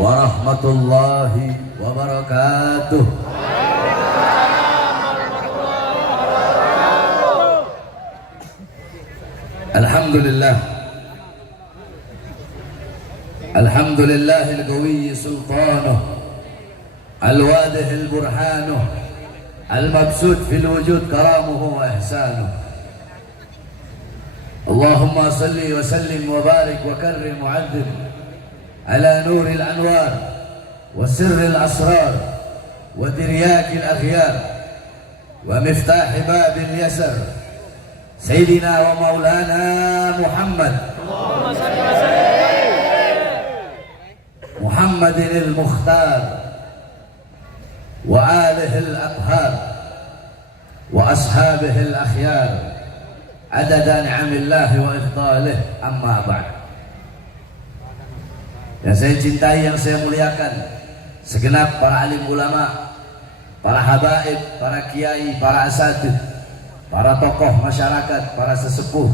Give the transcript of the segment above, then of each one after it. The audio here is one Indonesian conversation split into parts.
warahmatullahi wabarakatuh. Alhamdulillah. Alhamdulillahil qawiyyi sultanuh, al-wadihil burhanuh, al-mabsut fil wujud karamuhu wa ihsanuh. Allahumma salli wa sallim wa barik wa karrim wa adzim ala nuril anwar wa sirril asrar wa tiryakil akhyar wa miftahi babil yasar Sayyidina wa maulana Muhammad Muhammadin al-Mukhtar wa alihi al-athhar wa ashabihi al-akhyar adada ni'amillahi wa ifdalih, amma ba'd. Yang saya cintai, yang saya muliakan, segenap para alim ulama, para habaib, para kiai, para asatid, para tokoh masyarakat, para sesepuh,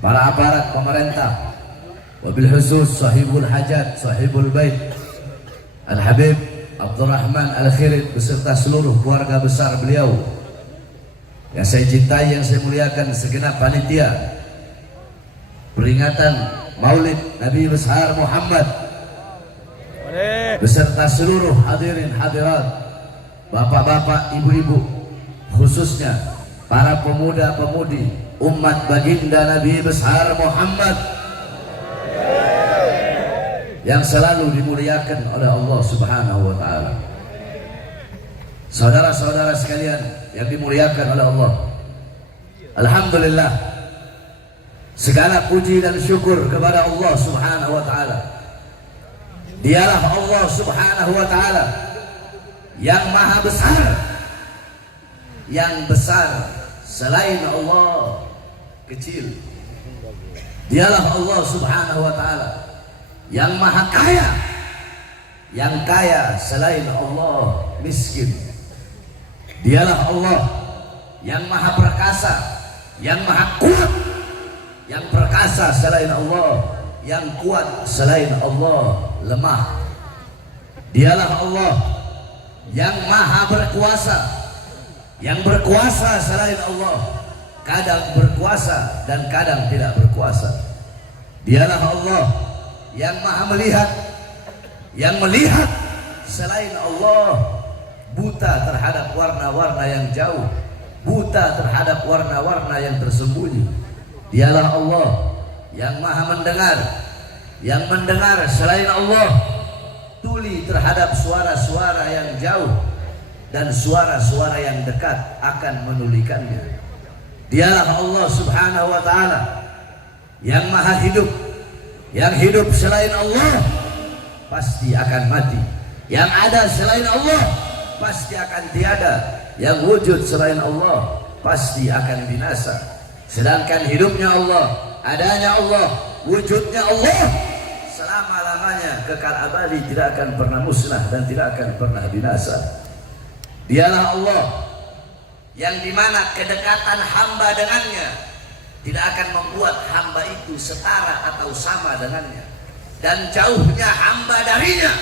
para aparat pemerintah, wabil khusus sahibul hajat, sahibul bait, Al-Habib Abdurrahman Al-Khirid beserta seluruh keluarga besar beliau yang saya cintai, yang saya muliakan, segenap panitia peringatan Maulid Nabi besar Muhammad beserta seluruh hadirin hadirat, bapak-bapak, ibu-ibu, khususnya para pemuda-pemudi umat baginda Nabi besar Muhammad yang selalu dimuliakan oleh Allah Subhanahu wa taala. Saudara-saudara sekalian yang dimuliakan oleh Allah, alhamdulillah, segala puji dan syukur kepada Allah Subhanahu wa taala. Dialah Allah Subhanahu wa taala yang maha besar, yang besar selain Allah kecil. Dialah Allah Subhanahu wa taala yang maha kaya, yang kaya selain Allah miskin. Dialah Allah yang maha perkasa, yang maha kuat, yang perkasa selain Allah, yang kuat selain Allah lemah. Dialah Allah yang maha berkuasa, yang berkuasa selain Allah, kadang berkuasa dan kadang tidak berkuasa. Dialah Allah yang maha melihat, yang melihat selain Allah buta terhadap warna-warna yang jauh, buta terhadap warna-warna yang tersembunyi. Dialah Allah yang maha mendengar, yang mendengar selain Allah tuli terhadap suara-suara yang jauh dan suara-suara yang dekat akan menulikannya. Dialah Allah Subhanahu wa taala yang maha hidup, yang hidup selain Allah pasti akan mati, yang ada selain Allah pasti akan tiada, yang wujud selain Allah pasti akan binasa. Sedangkan hidupnya Allah, adanya Allah, wujudnya Allah selama-lamanya kekal abadi, tidak akan pernah musnah dan tidak akan pernah binasa. Dialah Allah yang dimana kedekatan hamba dengannya tidak akan membuat hamba itu setara atau sama dengannya, dan jauhnya hamba darinya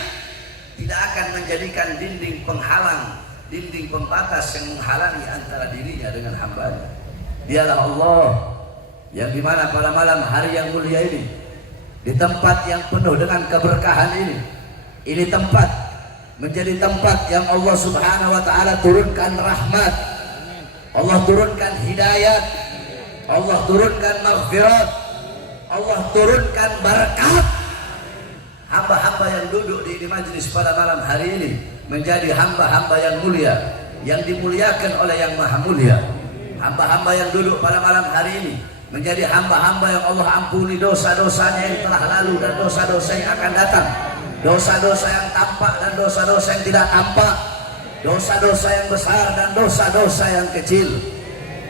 tidak akan menjadikan dinding penghalang, dinding pembatas yang menghalangi antara dirinya dengan hambanya. Dialah Allah yang dimana pada malam hari yang mulia ini, di tempat yang penuh dengan keberkahan ini tempat menjadi tempat yang Allah Subhanahu wa taala turunkan rahmat, Allah turunkan hidayat, Allah turunkan maghfirat, Allah turunkan berkat. Hamba-hamba yang duduk di majlis pada malam hari ini menjadi hamba-hamba yang mulia, yang dimuliakan oleh yang maha mulia. Hamba-hamba yang duduk pada malam hari ini menjadi hamba-hamba yang Allah ampuni dosa-dosanya yang telah lalu dan dosa-dosa yang akan datang, dosa-dosa yang tampak dan dosa-dosa yang tidak tampak, dosa-dosa yang besar dan dosa-dosa yang kecil.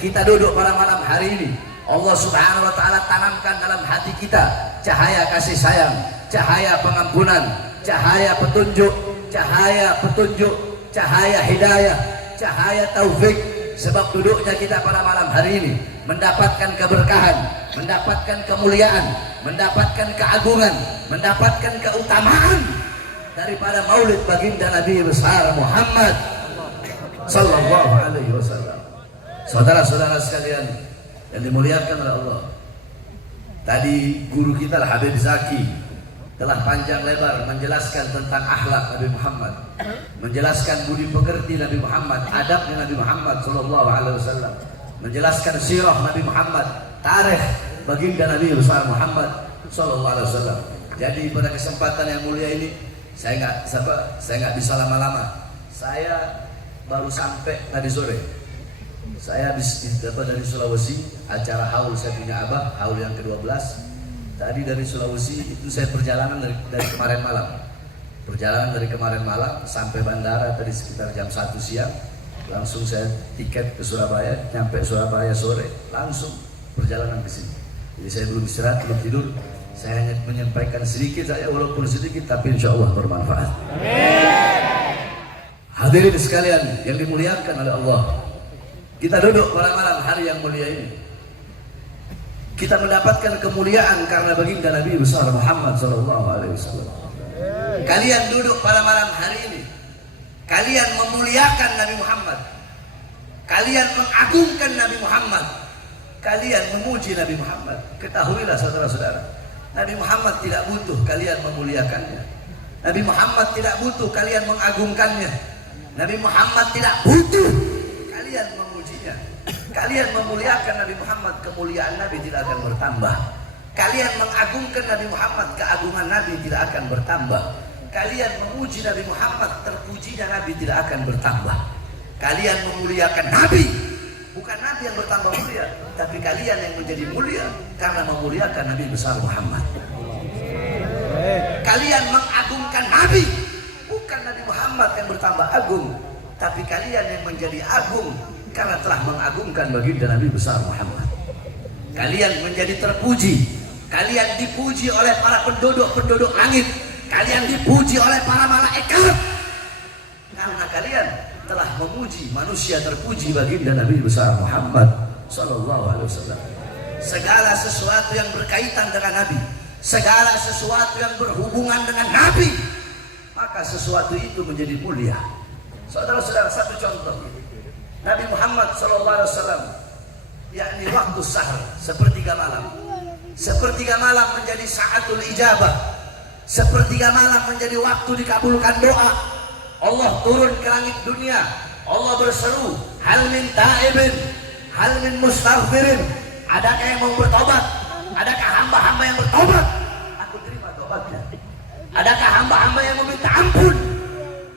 Kita duduk pada malam hari ini, Allah Subhanahu wa taala tanamkan dalam hati kita cahaya kasih sayang, cahaya pengampunan, cahaya petunjuk, cahaya hidayah, cahaya taufik. Sebab duduknya kita pada malam hari ini mendapatkan keberkahan, mendapatkan kemuliaan, mendapatkan keagungan, mendapatkan keutamaan daripada maulid baginda Nabi besar Muhammad sallallahu alaihi wasallam. Saudara-saudara sekalian yang dimuliakan oleh Allah, tadi guru kita Habib Zaki telah panjang lebar menjelaskan tentang akhlak Nabi Muhammad, menjelaskan budi pekerti Nabi Muhammad, adabnya Nabi Muhammad sallallahu alaihi wasallam, menjelaskan sirah Nabi Muhammad, tarikh baginda Nabi besar Muhammad sallallahu alaihi wasallam. Jadi pada kesempatan yang mulia ini saya nggak bisa lama-lama. Saya baru sampai tadi sore. Saya habis dapat dari Sulawesi, acara haul saya punya abah, haul yang ke-12. Tadi dari Sulawesi itu saya perjalanan dari kemarin malam. Perjalanan dari kemarin malam sampai bandara tadi sekitar jam 1 siang. Langsung saya tiket ke Surabaya, nyampe Surabaya sore, langsung perjalanan ke sini. Jadi saya belum istirahat, belum tidur. Saya hanya menyampaikan sedikit saja, walaupun sedikit, tapi insya Allah bermanfaat. Hadirin sekalian yang dimuliakan oleh Allah, kita duduk pada malam hari yang mulia ini. Kita mendapatkan kemuliaan karena baginda Nabi besar Muhammad sallallahu alaihi wasallam. Kalian duduk pada malam hari ini, kalian memuliakan Nabi Muhammad, kalian mengagungkan Nabi Muhammad, kalian memuji Nabi Muhammad. Ketahuilah saudara-saudara, Nabi Muhammad tidak butuh kalian memuliakannya. Nabi Muhammad tidak butuh kalian mengagungkannya. Nabi Muhammad tidak butuh kalian memujinya. Kalian memuliakan Nabi Muhammad, kemuliaan Nabi tidak akan bertambah. Kalian mengagungkan Nabi Muhammad, keagungan Nabi tidak akan bertambah. Kalian memuji Nabi Muhammad, terpujinya Nabi tidak akan bertambah. Kalian memuliakan Nabi, bukan Nabi yang bertambah mulia, tapi kalian yang menjadi mulia karena memuliakan Nabi besar Muhammad. Kalian mengagungkan Nabi, bukan Nabi Muhammad yang bertambah agung, tapi kalian yang menjadi agung karena telah mengagungkan baginda Nabi besar Muhammad. Kalian menjadi terpuji, kalian dipuji oleh para penduduk langit, kalian dipuji oleh para malaikat karena kalian telah memuji manusia terpuji baginda Nabi besar Muhammad sallallahu alaihi wasallam. Segala sesuatu yang berkaitan dengan Nabi, segala sesuatu yang berhubungan dengan Nabi, maka sesuatu itu menjadi mulia. Saudara-saudara, satu contoh, Nabi Muhammad sallallahu alaihi wasallam, yakni waktu sahar, sepertiga malam. Sepertiga malam menjadi saatul ijabah. Sepertiga malam menjadi waktu dikabulkan doa. Allah turun ke langit dunia. Allah berseru, hal min taibin, hal min mustaghfirin. Adakah yang mau bertobat? Adakah hamba-hamba yang bertobat? Aku terima tobatnya. Adakah hamba-hamba yang meminta ampun?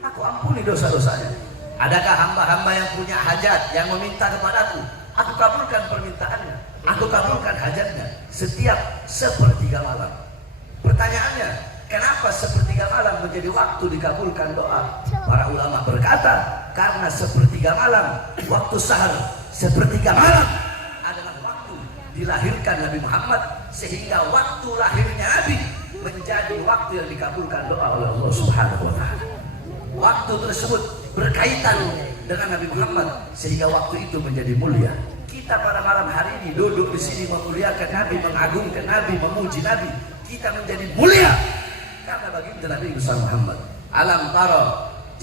Aku ampuni dosa-dosanya. Adakah hamba-hamba yang punya hajat, yang meminta kepadaku? Aku kabulkan permintaannya, aku kabulkan hajatnya setiap sepertiga malam. Pertanyaannya, kenapa sepertiga malam menjadi waktu dikabulkan doa? Para ulama berkata, karena sepertiga malam, waktu sahar, sepertiga malam adalah waktu dilahirkan Nabi Muhammad, sehingga waktu lahirnya Nabi menjadi waktu yang dikabulkan doa oleh Allah Subhanahu wa Ta'ala. Waktu tersebut berkaitan dengan Nabi Muhammad, sehingga waktu itu menjadi mulia. Kita pada malam hari ini duduk di sini memuliakan Nabi, mengagungkan Nabi, memuji Nabi. Kita menjadi mulia karena baginda Nabi besar Muhammad. Alam tara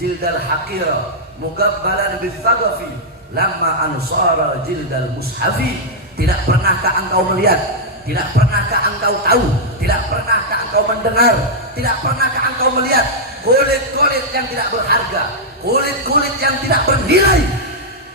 jildal haqira mugabbalan bitsagafi lamma ansara jildal mushafi. Tidak pernahkah engkau melihat, tidak pernahkah engkau tahu, tidak pernahkah engkau mendengar, tidak pernahkah engkau melihat kulit-kulit yang tidak berharga, kulit-kulit yang tidak bernilai,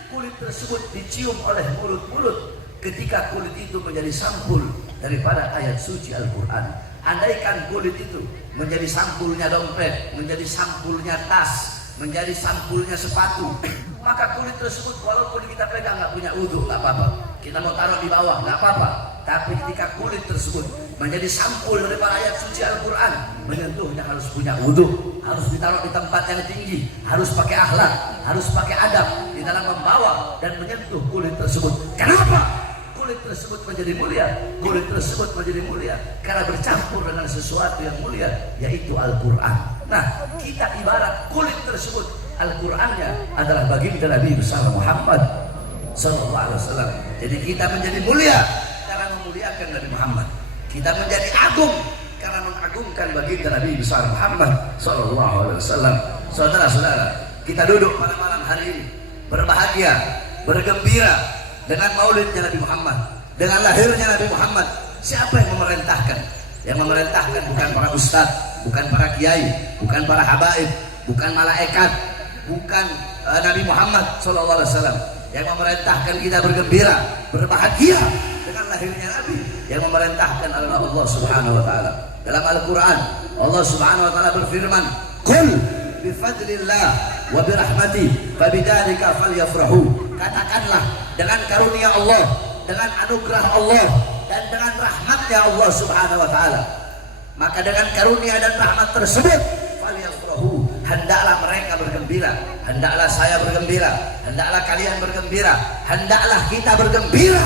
kulit tersebut dicium oleh mulut-mulut ketika kulit itu menjadi sampul daripada ayat suci Al-Quran. Andaikan kulit itu menjadi sampulnya dompet, menjadi sampulnya tas, menjadi sampulnya sepatu, maka kulit tersebut walaupun kita pegang nggak punya wudhu, nggak apa-apa. Kita mau taruh di bawah, nggak apa-apa. Tapi ketika kulit tersebut menjadi sampul daripada ayat suci Al-Quran, menyentuhnya harus punya wudhu, harus ditaruh di tempat yang tinggi, harus pakai akhlak, harus pakai adab di dalam membawa dan menyentuh kulit tersebut. Kenapa? Kulit tersebut menjadi mulia. Kulit tersebut menjadi mulia karena bercampur dengan sesuatu yang mulia, yaitu Al-Quran. Nah, kita ibarat kulit tersebut, Al-Qurannya adalah baginda Nabi besar Muhammad sallallahu alaihi wasallam. Jadi kita menjadi mulia karena memuliakan Nabi Muhammad. Kita menjadi agung karena mengagungkan baginda Nabi besar Muhammad sallallahu alaihi wasallam. Saudara-saudara, kita duduk pada malam hari ini berbahagia, bergembira dengan maulidnya Nabi Muhammad, dengan lahirnya Nabi Muhammad. Siapa yang memerintahkan? Yang memerintahkan bukan para ustadz, bukan para kiai, bukan para habaib, bukan malaikat, bukan Nabi Muhammad sallallahu alaihi wasallam. Yang memerintahkan kita bergembira, berbahagia dengan lahirnya Nabi. Yang memerintahkan adalah Allah Subhanahu wa taala. Dalam Al-Qur'an, Allah Subhanahu wa taala berfirman, "Qul bi fadlillah wa bi rahmati fabidzalika falyafrahu." Katakanlah, dengan karunia Allah, dengan anugerah Allah, dan dengan rahmatnya Allah Subhanahu wa taala, maka dengan karunia dan rahmat tersebut falyafrahu, hendaklah mereka bergembira, hendaklah saya bergembira, hendaklah kalian bergembira, hendaklah kita bergembira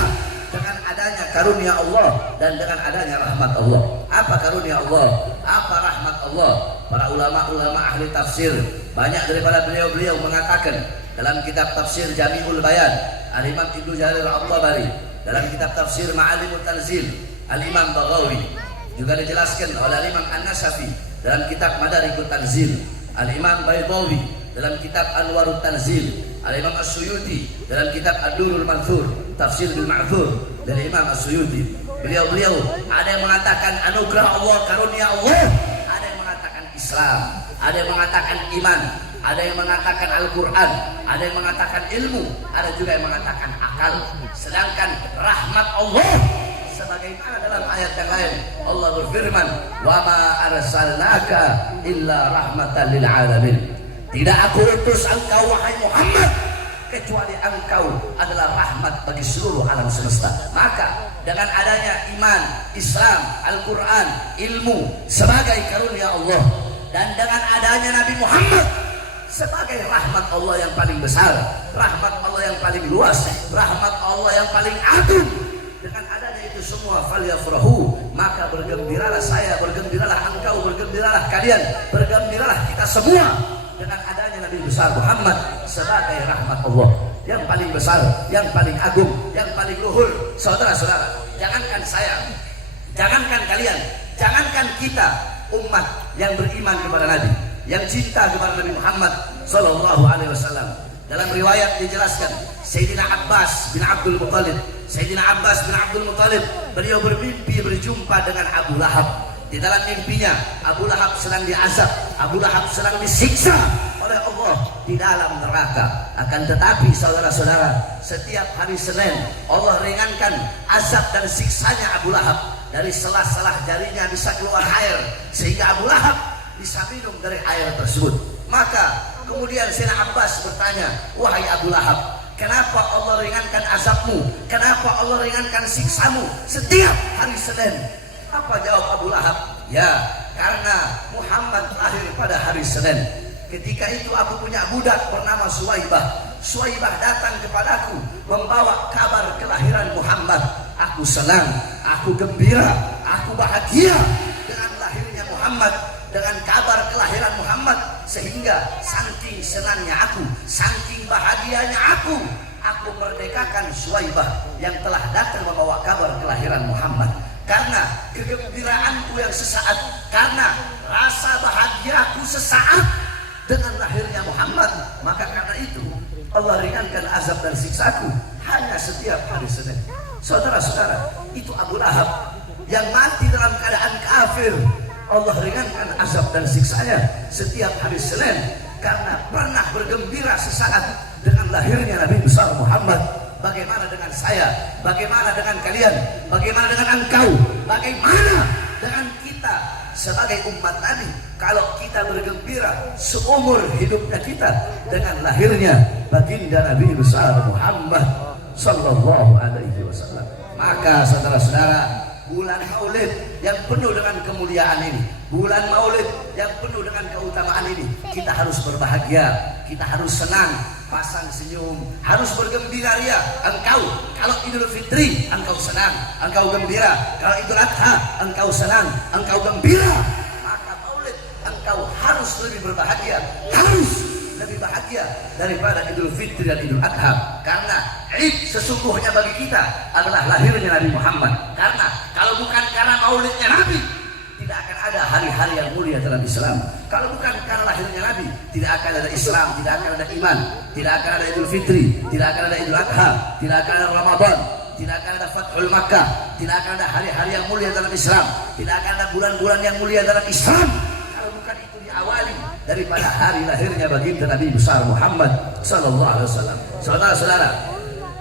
dengan adanya karunia Allah dan dengan adanya rahmat Allah. Apa karunia Allah? Apa rahmat Allah? Para ulama-ulama ahli tafsir, banyak daripada beliau-beliau mengatakan dalam kitab tafsir Jami'ul Bayan, Al-Imam Ibnu Jarir At-Tabari, dalam kitab tafsir Ma'alimut Tanzil, Al-Imam Baghawi, juga dijelaskan oleh Al-Imam An-Nasafi dalam kitab Madarikut Tanzil, Al-Imam Baydawi dalam kitab Anwarut Tanzil, Al-Imam As-Suyuti dalam kitab Ad-Durrul Manthur, Tafsir bil Ma'thur dari Imam As-Suyuti. Beliau-beliau ada yang mengatakan anugerah Allah, karunia Allah, ada yang mengatakan Islam, ada yang mengatakan iman, ada yang mengatakan Al-Quran, ada yang mengatakan ilmu, ada juga yang mengatakan akal. Sedangkan rahmat Allah, sebagaimana dalam ayat yang lain Allah berfirman, "Wa ma arsalnaka illa rahmatan lil alamin." Tidak aku utus engkau wahai Muhammad kecuali engkau adalah rahmat bagi seluruh alam semesta. Maka dengan adanya iman, Islam, Al-Quran, ilmu sebagai karunia Allah, dan dengan adanya Nabi Muhammad sebagai rahmat Allah yang paling besar, rahmat Allah yang paling luas, rahmat Allah yang paling agung, dengan adanya itu semua falyafrahu, maka bergembiralah saya, bergembiralah engkau, bergembiralah kalian, bergembiralah kita semua dengan adanya Nabi besar Muhammad sebagai rahmat Allah yang paling besar, yang paling agung, yang paling luhur. Saudara-saudara, jangankan saya, jangankan kalian, jangankan kita umat yang beriman kepada Nabi, yang cinta kepada Nabi Muhammad sallallahu alaihi wasallam. Dalam riwayat dijelaskan, Sayyidina Abbas bin Abdul Muttalib, Sayyidina Abbas bin Abdul Muttalib, beliau bermimpi berjumpa dengan Abu Lahab. Di dalam mimpinya Abu Lahab sedang diazab, Abu Lahab sedang disiksa oleh Allah di dalam neraka. Akan tetapi saudara-saudara, setiap hari Senin Allah ringankan azab dan siksanya Abu Lahab. Dari selah-selah jarinya bisa keluar air, sehingga Abu Lahab bisa minum dari air tersebut. Maka kemudian Sayyidina Abbas bertanya, "Wahai Abu Lahab, kenapa Allah ringankan azabmu? Kenapa Allah ringankan siksamu setiap hari Senin?" Apa jawab Abu Lahab? "Ya, karena Muhammad lahir pada hari Senin. Ketika itu aku punya budak bernama Suwaibah. Suwaibah datang kepadaku membawa kabar kelahiran Muhammad. Aku senang, aku gembira, aku bahagia dengan lahirnya Muhammad, dengan kabar kelahiran Muhammad, sehingga saking senangnya aku, saking bahagianya aku merdekakan Suwaibah yang telah datang membawa kabar kelahiran Muhammad. Karena kegembiraanku yang sesaat, karena rasa bahagiaku sesaat dengan lahirnya Muhammad, maka karena itu Allah ringankan azab dan siksaku hanya setiap hari Senin." Saudara-saudara, itu Abu Lahab yang mati dalam keadaan kafir, Allah ringankan azab dan siksanya setiap hari Senin karena pernah bergembira sesaat dengan lahirnya Nabi besar Muhammad. Bagaimana dengan saya? Bagaimana dengan kalian? Bagaimana dengan engkau? Bagaimana dengan kita sebagai umat Nabi? Kalau kita bergembira seumur hidupnya kita dengan lahirnya baginda Nabi besar Muhammad sallallahu alaihi wasallam. Maka saudara-saudara, bulan Maulid yang penuh dengan kemuliaan ini, bulan Maulid yang penuh dengan keutamaan ini, kita harus berbahagia, kita harus senang, pasang senyum, harus bergembira ria. Engkau kalau Idul Fitri engkau senang, engkau gembira. Kalau Idul Adha engkau senang, engkau gembira. Maka Maulid engkau harus lebih berbahagia, harus lebih bahagia daripada Idul Fitri dan Idul Adha. Karena Id sesungguhnya bagi kita adalah lahirnya Nabi Muhammad. Karena kalau bukan karena maulidnya Nabi, tidak akan ada hari-hari yang mulia dalam Islam. Kalau bukan karena lahirnya Nabi, tidak akan ada Islam, tidak akan ada iman, tidak akan ada Idul Fitri, tidak akan ada Idul Adha, tidak akan ada Ramadan, tidak akan ada Fathul Makkah, tidak akan ada hari-hari yang mulia dalam Islam, tidak akan ada bulan-bulan yang mulia dalam Islam. Kalau bukan itu diawali daripada hari lahirnya baginda Nabi besar Muhammad sallallahu alaihi wasallam. Saudara-saudara,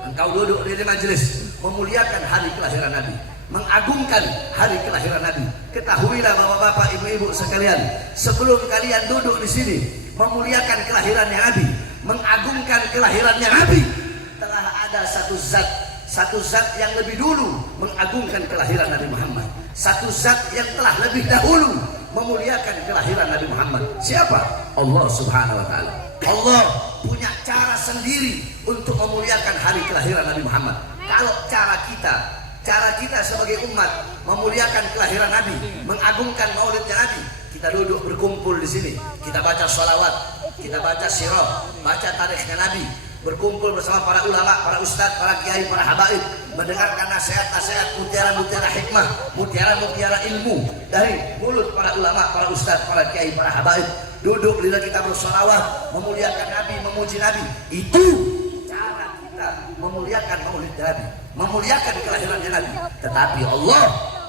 engkau duduk di majelis memuliakan hari kelahiran Nabi, mengagungkan hari kelahiran Nabi. Ketahuilah bapak-bapak, ibu-ibu sekalian, sebelum kalian duduk di sini memuliakan kelahirannya Nabi, mengagungkan kelahirannya Nabi, telah ada satu zat yang lebih dulu mengagungkan kelahiran Nabi Muhammad. Satu zat yang telah lebih dahulu memuliakan kelahiran Nabi Muhammad. Siapa? Allah Subhanahu wa taala. Allah punya cara sendiri untuk memuliakan hari kelahiran Nabi Muhammad. Kalau cara kita sebagai umat memuliakan kelahiran Nabi, mengagungkan maulidnya Nabi, kita duduk berkumpul di sini, kita baca sholawat, kita baca sirah, baca tarikhnya Nabi, berkumpul bersama para ulama, para ustadz, para kiai, para habaib, mendengarkan nasihat-nasihat, mutiara-mutiara hikmah, mutiara-mutiara ilmu dari mulut para ulama, para ustadz, para kiai, para habaib. Duduk lidah kita bersholawat, memuliakan Nabi, memuji Nabi. Itu cara kita memuliakan maulid Nabi, memuliakan kelahirannya Nabi. Tetapi Allah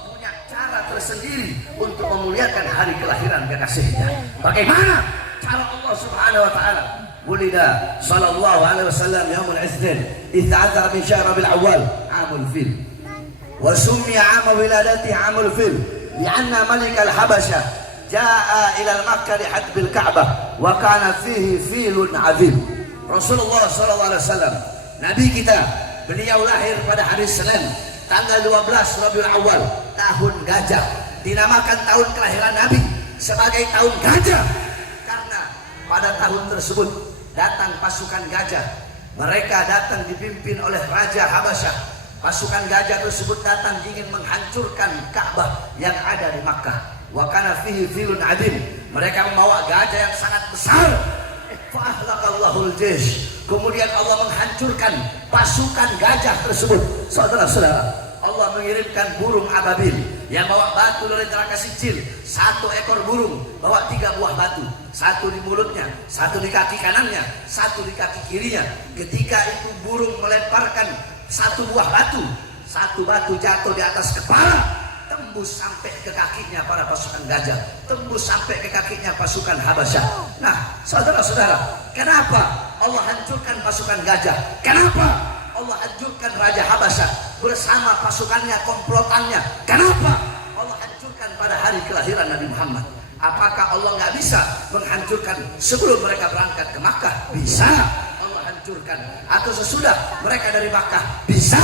punya cara tersendiri untuk memuliakan hari kelahiran kekasihnya. Bagaimana cara Allah Subhanahu wa taala? Wulida sallallahu alaihi wasallam yaumul Itsnin 13 min syahr Rabiul Awwal amul fil. Wa summiya 'am wiladatihi 'amul fil li'anna malik al-Habasyah jaa ila Makkah li hadbil Ka'bah wa kana fihi filun 'azim. Rasulullah sallallahu alaihi wasallam, nabi kita, beliau lahir pada hari Senin tanggal 12 Rabiul Awal tahun gajah. Dinamakan tahun kelahiran Nabi sebagai tahun gajah karena pada tahun tersebut datang pasukan gajah. Mereka datang dipimpin oleh Raja Habasyah. Pasukan gajah tersebut datang ingin menghancurkan Ka'bah yang ada di Makkah. Wa kana fihi filun adim. Mereka membawa gajah yang sangat besar. Fa ahlaqallahul jaysh. Kemudian Allah menghancurkan pasukan gajah tersebut. Saudara-saudara, Allah mengirimkan burung ababil yang bawa batu dari neraka sijil. Satu ekor burung bawa 3 buah batu, satu di mulutnya, satu di kaki kanannya, satu di kaki kirinya. Ketika itu burung melemparkan satu buah batu, satu batu jatuh di atas kepala, tembus sampai ke kakinya para pasukan gajah, tembus sampai ke kakinya pasukan Habasyah. Nah, saudara-saudara, kenapa Allah hancurkan pasukan gajah? Kenapa Allah hancurkan Raja Habasyah bersama pasukannya, komplotannya? Kenapa Allah hancurkan pada hari kelahiran Nabi Muhammad? Apakah Allah nggak bisa menghancurkan sebelum mereka berangkat ke Makkah? Bisa Allah hancurkan. Atau sesudah mereka dari Makkah? Bisa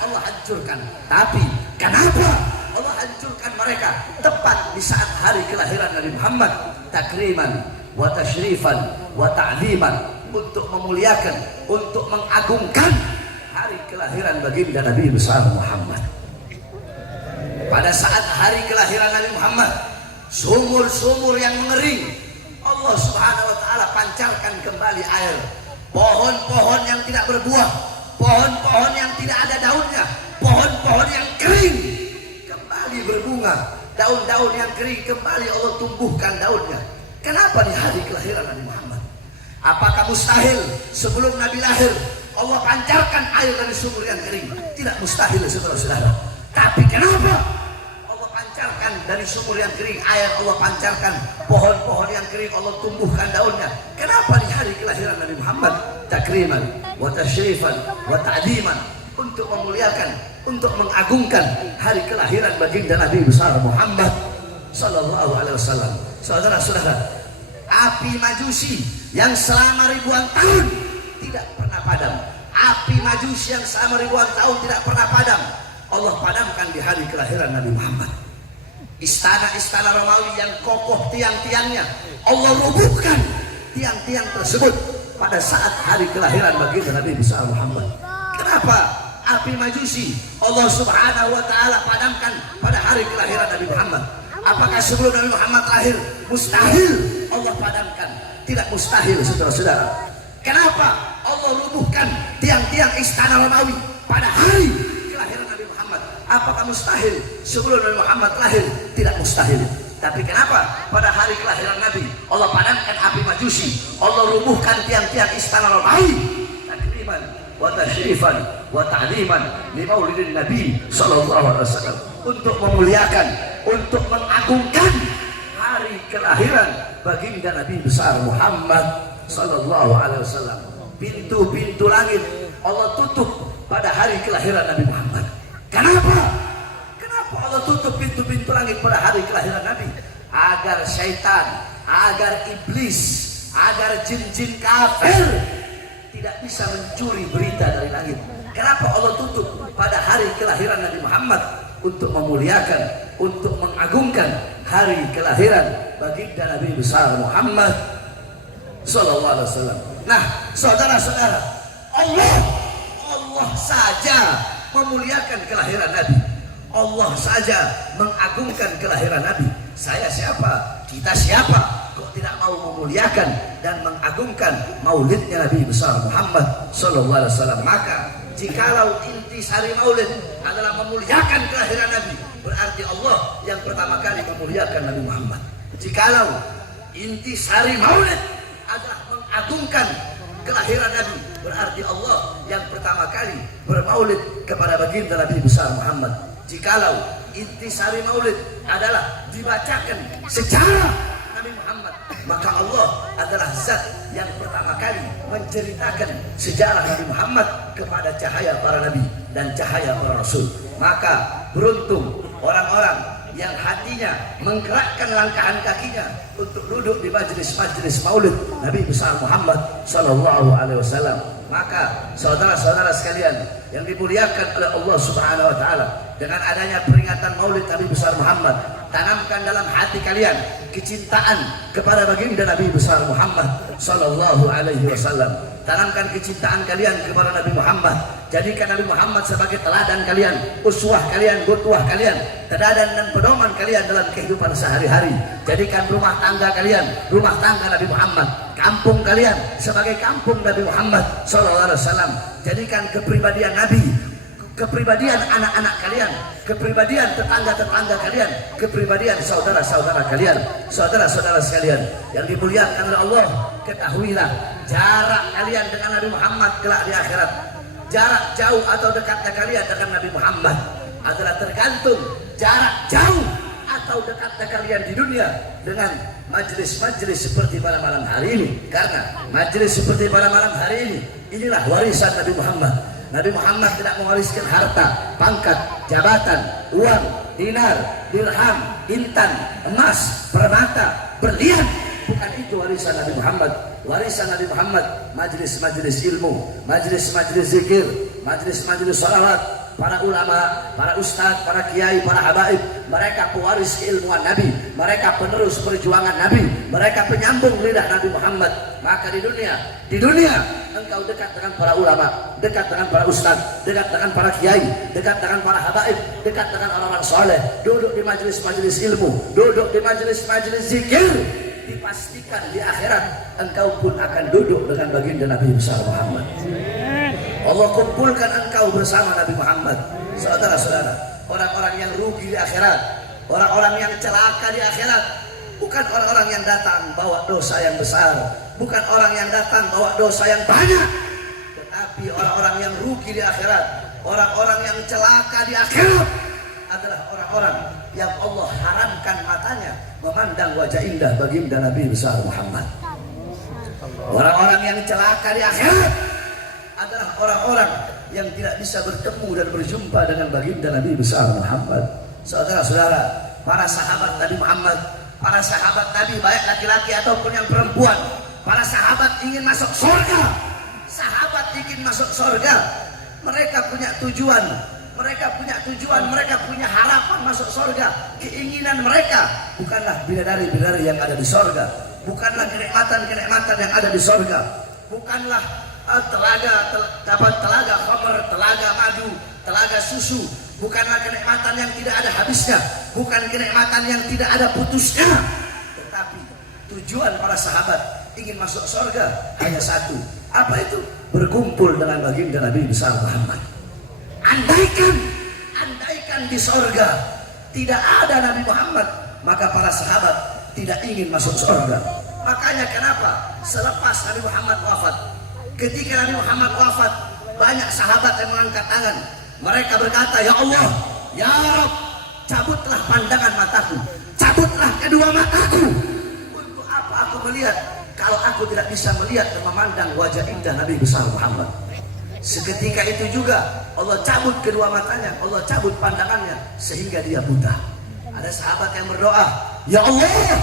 Allah hancurkan. Tapi kenapa Allah hancurkan mereka tepat di saat hari kelahiran Nabi Muhammad? Takriman wa tashrifan wa ta'ziman, untuk memuliakan, untuk mengagungkan hari kelahiran baginda Nabi besar Muhammad. Pada saat hari kelahiran Nabi Muhammad, sumur-sumur yang mengering, Allah Subhanahu wa taala pancarkan kembali air. Pohon-pohon yang tidak berbuah, pohon-pohon yang tidak ada daunnya, pohon-pohon yang kering kembali berbunga. Daun-daun yang kering kembali Allah tumbuhkan daunnya. Kenapa di hari kelahiran Nabi Muhammad? Apakah mustahil sebelum Nabi lahir Allah pancarkan air dari sumur yang kering? Tidak mustahil, saudara-saudara. Tapi kenapa Allah pancarkan dari sumur yang kering air, Allah pancarkan pohon-pohon yang kering, Allah tumbuhkan daunnya? Kenapa di hari kelahiran Nabi Muhammad? Takriman wa tashrifan wa ta'diman, untuk memuliakan, untuk mengagungkan hari kelahiran baginda Nabi besar Muhammad sallallahu alaihi wasallam. Saudara-saudara, api Majusi yang selama ribuan tahun tidak pernah padam, api Majusi yang selama ribuan tahun tidak pernah padam, Allah padamkan di hari kelahiran Nabi Muhammad. Istana-istana Romawi yang kokoh tiang-tiangnya, Allah robohkan tiang-tiang tersebut pada saat hari kelahiran baginda Nabi besar Muhammad. Kenapa api Majusi Allah Subhanahu wa taala padamkan pada hari kelahiran Nabi Muhammad? Apakah sebelum Nabi Muhammad lahir mustahil Allah padamkan? Tidak mustahil, saudara-saudara. Kenapa Allah rubuhkan tiang-tiang istana Romawi pada hari kelahiran Nabi Muhammad? Apakah mustahil sebelum Nabi Muhammad lahir? Tidak mustahil. Tapi kenapa pada hari kelahiran Nabi Allah padamkan api Majusi, Allah rubuhkan tiang-tiang istana Romawi takriman wa tasyrifan wa ta'liman li maulidin Nabi sallallahu alaihi wasallam, untuk memuliakan, untuk mengagungkan hari kelahiran baginda Nabi besar Muhammad sallallahu alaihi wasallam. Pintu-pintu langit Allah tutup pada hari kelahiran Nabi Muhammad. Kenapa? Kenapa Allah tutup pintu-pintu langit pada hari kelahiran Nabi? Agar syaitan, agar iblis, agar jin-jin kafir tidak bisa mencuri berita dari langit. Kenapa Allah tutup pada hari kelahiran Nabi Muhammad? Untuk memuliakan, untuk mengagungkan hari kelahiran baginda Nabi besar Muhammad sallallahu alaihi wasallam. Nah, saudara-saudara, Allah saja memuliakan kelahiran Nabi. Allah saja mengagungkan kelahiran Nabi. Saya siapa? Kita siapa? Kok tidak mau memuliakan dan mengagungkan maulidnya Nabi besar Muhammad sallallahu alaihi wasallam? Maka jikalau intisari maulid adalah memuliakan kelahiran Nabi, berarti Allah yang pertama kali memuliakan Nabi Muhammad. Jikalau intisari maulid adalah mengagungkan kelahiran Nabi, berarti Allah yang pertama kali bermaulid kepada baginda Nabi besar Muhammad. Jikalau intisari maulid adalah dibacakan sejarah Nabi Muhammad, maka Allah adalah zat yang pertama kali menceritakan sejarah Nabi Muhammad kepada cahaya para nabi dan cahaya para rasul. Maka beruntung orang-orang yang hatinya menggerakkan langkahan kakinya untuk duduk di majelis-majelis maulid Nabi besar Muhammad sallallahu alaihi wasallam. Maka saudara-saudara sekalian yang dimuliakan oleh Allah Subhanahu wa taala, dengan adanya peringatan maulid Nabi besar Muhammad, tanamkan dalam hati kalian kecintaan kepada baginda Nabi besar Muhammad sallallahu alaihi wasallam. Tanamkan kecintaan kalian kepada Nabi Muhammad. Jadikan Nabi Muhammad sebagai teladan kalian, uswah kalian, qudwah kalian, teladan dan pedoman kalian dalam kehidupan sehari-hari. Jadikan rumah tangga kalian rumah tangga Nabi Muhammad, kampung kalian sebagai kampung Nabi Muhammad sallallahu alaihi wasallam. Jadikan kepribadian Nabi, kepribadian anak-anak kalian, kepribadian tetangga-tetangga kalian, kepribadian saudara-saudara kalian. Saudara-saudara sekalian yang dimuliakan oleh Allah, ketahuilah jarak kalian dengan Nabi Muhammad kelak di akhirat, jarak jauh atau dekatnya kalian dengan Nabi Muhammad adalah tergantung jarak jauh atau dekatnya kalian di dunia dengan majelis-majelis seperti pada malam hari ini. Karena majelis seperti pada malam hari ini, inilah warisan Nabi Muhammad. Nabi Muhammad tidak mewariskan harta, pangkat, jabatan, uang, dinar, dirham, intan, emas, permata, berlian. Bukan itu warisan Nabi Muhammad. Warisan Nabi Muhammad majelis-majelis ilmu, majelis-majelis zikir, majelis-majelis salawat. Para ulama, para ustadz, para kiai, para habaib, mereka pewaris keilmuan Nabi, mereka penerus perjuangan Nabi, mereka penyambung lidah Nabi Muhammad. Maka di dunia engkau dekat dengan para ulama, dekat dengan para ustadz, dekat dengan para kiai, dekat dengan para habaib, dekat dengan orang-orang soleh, duduk di majelis-majelis ilmu, duduk di majelis-majelis zikir. Dipastikan di akhirat engkau pun akan duduk dengan baginda Nabi besar Muhammad. Allah kumpulkan engkau bersama Nabi Muhammad. Saudara-saudara, orang-orang yang rugi di akhirat, orang-orang yang celaka di akhirat, bukan orang-orang yang datang bawa dosa yang besar, bukan orang yang datang bawa dosa yang banyak, tetapi orang-orang yang rugi di akhirat, orang-orang yang celaka di akhirat adalah orang-orang yang Allah haramkan matanya memandang wajah indah baginda Nabi besar Muhammad. Orang-orang yang celaka di akhirat adalah orang-orang yang tidak bisa bertemu dan berjumpa dengan baginda Nabi besar Muhammad. Saudara-saudara, para sahabat Nabi Muhammad, para sahabat Nabi baik laki-laki ataupun yang perempuan, para sahabat ingin masuk surga. Sahabat ingin masuk surga. Mereka punya tujuan, mereka punya harapan masuk surga. Keinginan mereka bukanlah bidadari-bidadari yang ada di surga, bukanlah kenikmatan-kenikmatan yang ada di surga, bukanlah telaga khamr, telaga madu, telaga susu, bukanlah kenikmatan yang tidak ada habisnya, bukan kenikmatan yang tidak ada putusnya, tetapi tujuan para sahabat ingin masuk surga hanya satu. Apa itu? Berkumpul dengan baginda Nabi besar Muhammad. Andaikan di surga tidak ada Nabi Muhammad, maka para sahabat tidak ingin masuk surga. Makanya kenapa selepas Nabi Muhammad wafat, ketika Nabi Muhammad wafat, banyak sahabat yang mengangkat tangan. Mereka berkata, ya Allah, ya Rabb, cabutlah pandangan mataku, cabutlah kedua mataku. Untuk apa aku melihat kalau aku tidak bisa melihat dan memandang wajah indah Nabi besar Muhammad? Seketika itu juga Allah cabut kedua matanya, Allah cabut pandangannya sehingga dia buta. Ada sahabat yang berdoa, ya Allah,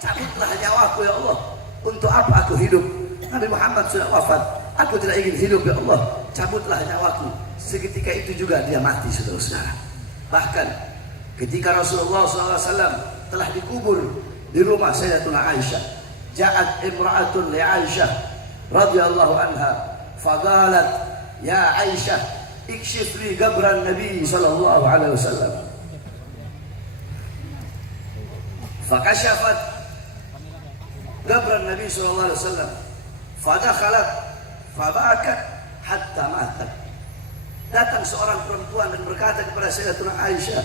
cabutlah nyawaku ya Allah. Untuk apa aku hidup? Nabi Muhammad sudah wafat, aku tidak ingin hidup ya Allah, cabutlah nyawaku. Seketika itu juga dia mati, saudara-saudara. Bahkan ketika Rasulullah SAW telah dikubur di rumah Sayyidatuna Aisyah, ja'at imra'atun li Aisyah radhiyallahu anha faqalat ya Aisyah ikshif li qabran Nabi sallallahu alaihi wasallam. Fakashafat qabran Nabi sallallahu alaihi wasallam fadakhalat fabakat hatta matat. Datang seorang perempuan dan berkata kepada Sayyidatuna Aisyah,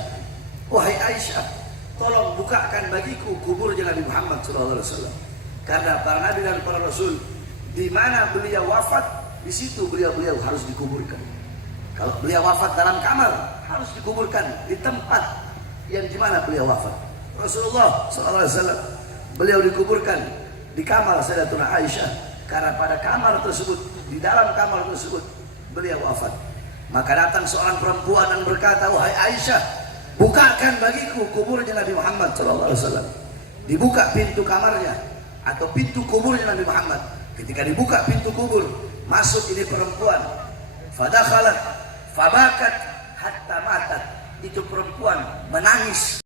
wahai Aisyah, tolong bukakan bagiku kuburnya Nabi Muhammad sallallahu alaihi wasallam. Karena para nabi dan para rasul di mana beliau wafat, di situ beliau harus dikuburkan. Kalau beliau wafat dalam kamar, harus dikuburkan di tempat yang di mana beliau wafat. Rasulullah sallallahu alaihi wasallam beliau dikuburkan di kamar Sayyidatuna Aisyah karena pada kamar tersebut, di dalam kamar tersebut beliau wafat. Maka datang seorang perempuan dan berkata, wahai Aisyah, bukakan bagiku kuburnya Nabi Muhammad sallallahu alaihi wasallam. Dibuka pintu kamarnya atau pintu kuburnya Nabi Muhammad. Ketika dibuka pintu kubur, masuk ini perempuan. Fadakhalat fabakat hatta matat. Itu perempuan menangis